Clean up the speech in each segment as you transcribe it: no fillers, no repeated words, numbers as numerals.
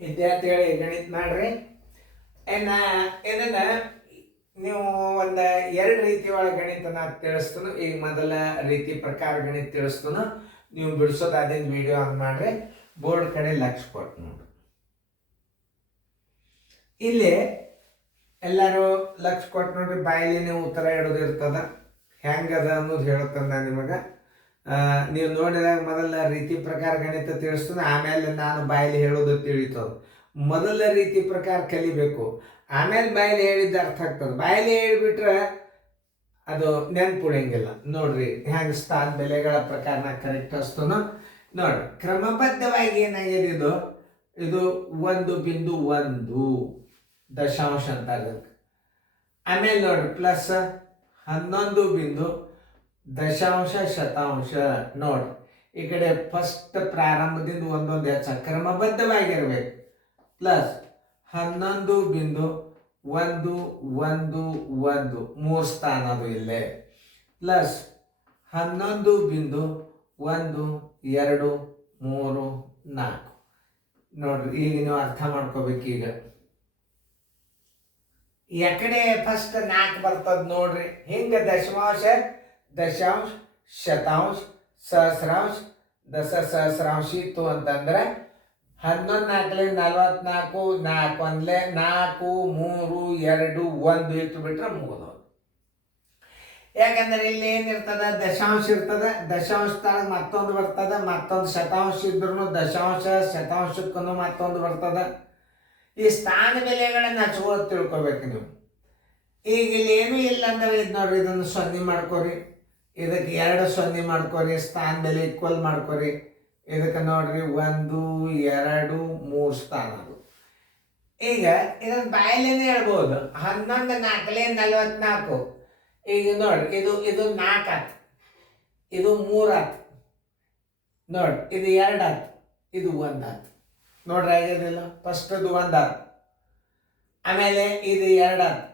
ವಿದ್ಯಾರ್ಥಿಗಳಿಗೆ ಗಣಿತ ಮಾಡ್ರಿ. ಇದನ್ನ ನೀವು ಒಂದು ಎರಡು ರೀತಿ ಒಳಗೆ ಗಣಿತನ ತಿಳಿಸ್ತಾನು. ಈಗ ಮೊದಲ ರೀತಿ ಪ್ರಕಾರ ಗಣಿತ ತಿಳಿಸ್ತಾನು. ನೀವು ಬಿಡಿಸೋದು ಅದೇನು ವಿಡಿಯೋ ಆನ್ ಮಾಡ್ರಿ. ಬೋರ್ಡ್ ಕಡೆ ಲಕ್ಷ ಕೊಟ್ಟು ನೋಡ್ರಿ. ಇಲ್ಲಿ ಎಲ್ಲರೂ ಲಕ್ಷ ಕೊಟ್ಟು ನೋಡ್ರಿ. ಬಾಯಲ್ಲಿ ನೀವು ಉತ್ತರ ಇಡೋದಿರ್ತದ. ಹೆಂಗದ ಅನ್ನೋದು ಹೇಳ್ತಾನೆ ನಾನು ನಿಮಗೆ. ನೀವು ನೋಡಿದಾಗ ಮೊದಲ ರೀತಿ ಪ್ರಕಾರ ಗಣಿತ ತಿಳಿಸ್ತಾನೆ, ಆಮೇಲೆ ನಾನು ಬಾಯಲ್ಲಿ ಹೇಳೋದು ತಿಳಿತದ. ಮೊದಲ ರೀತಿ ಪ್ರಕಾರ ಕಲಿಬೇಕು, ಆಮೇಲೆ ಬಾಯಲ್ಲಿ ಹೇಳಿದ್ದ ಅರ್ಥ ಆಗ್ತದೆ. ಬಾಯಲ್ಲಿ ಹೇಳಿಬಿಟ್ರೆ ಅದು ನೆನ್ಪುಳಿಯಂಗಿಲ್ಲ. ನೋಡ್ರಿ ಹೆಂಗೆ ಸ್ಥಾನ ಬೆಲೆಗಳ ಪ್ರಕಾರ ನಾ ಕರೆಕ್ಟ್ ಹಚ್ತಾನೋ ನೋಡ್ರಿ. ಕ್ರಮಬದ್ಧವಾಗಿ ಏನಾಗಿದೆ ಇದು 1.1 ದಶಾಂಶ ಅಂತ ಅದಕ್ಕೆ. ಆಮೇಲೆ ನೋಡ್ರಿ ಪ್ಲಸ್ 11 ದಶಾಂಶ ಶತಾಂಶ. ನೋಡ್ರಿ ಈ ಕಡೆ ಫಸ್ಟ್ ಪ್ರಾರಂಭದಿಂದ ಒಂದೊಂದು ಹೆಚ್ಚ ಕ್ರಮಬದ್ಧವಾಗಿರ್ಬೇಕು. ಪ್ಲಸ್ 11.111 ಮೂರು ಸ್ಥಾನ ಅದು ಇಲ್ಲೇ. ಪ್ಲಸ್ 11.12334. ನೋಡ್ರಿ ಈಗ ನೀವು ಅರ್ಥ ಮಾಡ್ಕೋಬೇಕು. ಈಗ ಎಕಡೆ ಫಸ್ಟ್ 4 ಬರ್ತದ ನೋಡ್ರಿ. ಹಿಂಗೆ ದಶಮಾಂಶ, ದಶಾಂಶ, ಶತಾಂಶ, ಸಹಸ್ರಾಂಶ, ದಶಸಹಸ್ರಾಂಶ ಇತ್ತು ಅಂತಂದ್ರೆ 11 4 44, 4 1 4 3 2 1 ಇಟ್ಟು ಬಿಟ್ರೆ ಮುಗಿದೋದು. ಯಾಕಂದ್ರೆ ಇಲ್ಲಿ ಏನಿರ್ತದ, ದಶಾಂಶ ಇರ್ತದ, ದಶಾಂಶದಾಗ ಮತ್ತೊಂದು ಬರ್ತದ, ಮತ್ತೊಂದು ಶತಾಂಶ ಇದ್ರೂ ದಶಾಂಶ ಶತಾಂಶಕ್ಕೂ ಮತ್ತೊಂದು ಬರ್ತದ. ಈ ಸ್ಥಾನ ಬೆಲೆಗಳನ್ನ ಹಚ್ಕೊಳ್ಳೋದು ತಿಳ್ಕೊಬೇಕು ನೀವು. ಈಗ ಇಲ್ಲಿ ಏನೂ ಇಲ್ಲ ಅಂದ್ರೆ ಇದು ನೋಡ್ರಿ, ಇದನ್ನು 0 ಮಾಡ್ಕೋರಿ, ಇದಕ್ಕೆ 2 0 ಮಾಡ್ಕೋರಿ, ಸ್ಥಾನ ಬೆಲೆ ಈಕ್ವಲ್ ಮಾಡ್ಕೋರಿ. ಇದಕ್ಕೆ ನೋಡ್ರಿ 1 2 3 ಸ್ಥಾನ ಅದು. ಈಗ ಇದನ್ನು ಬಾಯಲ್ಲೇನೆ ಹೇಳ್ಬೋದು. 11 4 44. ಈಗ ನೋಡ್ರಿ ಇದು 4 ಆಯ್ತು, ಇದು 3 ಆಯ್ತು, ನೋಡ್ರಿ ಇದು 2 ಆಯ್ತು, ಇದು 1 ಆಯ್ತು. ನೋಡ್ರಿ ಆಗಿದಿಲ್ಲ, ಫಸ್ಟ್ ಅದು 1 ಆಯ್ತು, ಆಮೇಲೆ ಇದು 2 ಆಯ್ತು,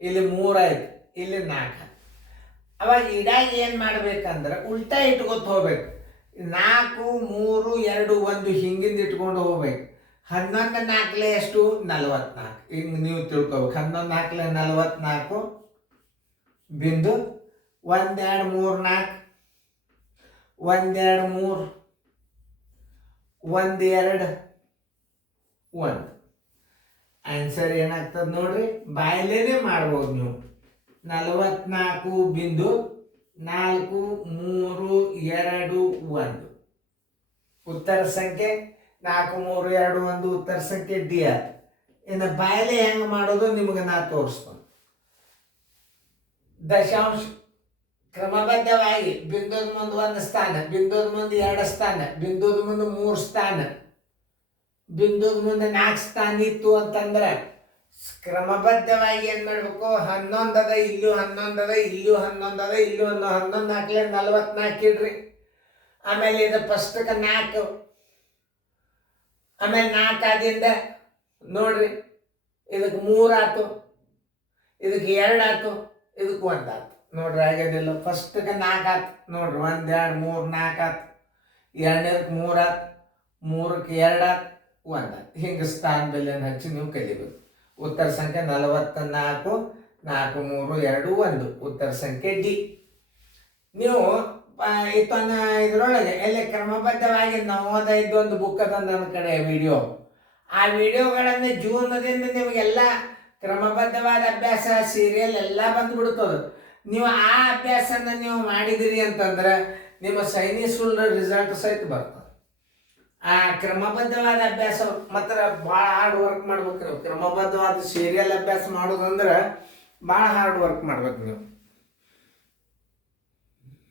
ಇಲ್ಲಿ 3 ಆಯ್ತು, ಇಲ್ಲಿ 4 ಆಯ್ತು. ಅವಾಗ ಇಡಾಗಿ ಏನು ಮಾಡ್ಬೇಕಂದ್ರೆ ಉಲ್ಟಾ ಇಟ್ಕೊತ ಹೋಗ್ಬೇಕು. 4 3 2 1 ಹಿಂಗಿಂದ ಇಟ್ಕೊಂಡು ಹೋಗ್ಬೇಕು. 11 4 ಎಷ್ಟು 44. ಹಿಂಗೆ ನೀವು ತಿಳ್ಕೊಬೇಕು. 11 4 44 ಬಿಂದು 1 2 3 4, 1 2 3, 1 2 1. ಆನ್ಸರ್ ಏನಾಗ್ತದೆ ನೋಡ್ರಿ, ಬಾಯಲ್ಲೇನೆ ಮಾಡ್ಬೋದು ನೀವು. 44.432 ಉತ್ತರ ಸಂಖ್ಯೆ 4321 ಉತ್ತರ ಸಂಖ್ಯೆ ಡಿ ಆರ್. ಇನ್ನು ಬಾಯಲ್ಲೇ ಹೆಂಗೆ ಮಾಡೋದು ನಿಮಗೆ ನಾ ತೋರಿಸ್ತೀನಿ. ದಶಾಂಶ ಕ್ರಮಬದ್ಧವಾಗಿ ಬಿಂದುದ ಮುಂದೆ 1 ಸ್ಥಾನ, ಬಿಂದುದ ಮುಂದೆ 2 ಸ್ಥಾನ, ಬಿಂದುದ ಮುಂದೆ 3 ಸ್ಥಾನ, ಬಿಂದುದ ಮುಂದೆ 4 ಸ್ಥಾನ ಇತ್ತು ಅಂತಂದ್ರೆ ಕ್ರಮಬದ್ಧವಾಗಿ ಏನು ಮಾಡಬೇಕು, 11 ಅದ, ಇಲ್ಲೂ 11 ಅದ, ಇಲ್ಲೂ 11 ಅದ, ಇಲ್ಲೂ 11 4 44 ಇಡ್ರಿ. ಆಮೇಲೆ ಇದು ಫಸ್ಟ್ಗೆ 4, ಆಮೇಲೆ 4 ಆದಿಂದ ನೋಡ್ರಿ ಇದಕ್ಕೆ 3 ಆಯ್ತು, ಇದಕ್ಕೆ 2 ಆಯ್ತು, ಇದಕ್ಕೆ 1 ಆಯ್ತು. ನೋಡ್ರಿ ಆಗಿದಿಲ್ಲ, ಫಸ್ಟ್ಗೆ 4 ಆಯ್ತು ನೋಡ್ರಿ, 1 2 3 4 ಆಯ್ತು, 2ಕ್ಕೆ 3 ಆಯ್ತು, 3ಕ್ಕೆ 2 ಆಯ್ತು, 1 ಆಯ್ತು. ಹಿಂಗೆ ಸ್ಥಾನ ಬೆಲೆಯನ್ನು ಹಚ್ಚಿ ನೀವು ಕಲಿಬೇಕು. ಉತ್ತರ ಸಂಖ್ಯೆ 44.432 ಉತ್ತರ ಸಂಖ್ಯೆ ಡಿ. ನೀವು ಇದರೊಳಗೆ ಎಲ್ಲಿ ಕ್ರಮಬದ್ಧವಾಗಿ ನವೋದಯದ ಒಂದು ಬುಕ್ ಅದ ನನ್ನ ಕಡೆ ವಿಡಿಯೋ. ಆ ವಿಡಿಯೋಗಳನ್ನು ಜೂನದಿಂದ ನಿಮಗೆಲ್ಲ ಕ್ರಮಬದ್ಧವಾದ ಅಭ್ಯಾಸ ಸೀರಿಯಲ್ ಎಲ್ಲ ಬಂದುಬಿಡ್ತದೆ. ನೀವು ಆ ಅಭ್ಯಾಸನ ನೀವು ಮಾಡಿದಿರಿ ಅಂತಂದ್ರೆ ನಿಮ್ಮ ಸೈನಿಸ್ಫುಲ್ ರಿಸಲ್ಟ್ ಸಹಿತ ಬರ್ತದೆ. ಆ ಕ್ರಮಬದ್ಧವಾದ ಅಭ್ಯಾಸ ಮಾತ್ರ ಭಾಳ ಹಾರ್ಡ್ ವರ್ಕ್ ಮಾಡ್ಬೇಕು ನೀವು. ಕ್ರಮಬದ್ಧವಾದ ಸೀರಿಯಲ್ ಅಭ್ಯಾಸ ಮಾಡೋದಂದ್ರೆ ಭಾಳ ಹಾರ್ಡ್ ವರ್ಕ್ ಮಾಡ್ಬೇಕು ನೀವು.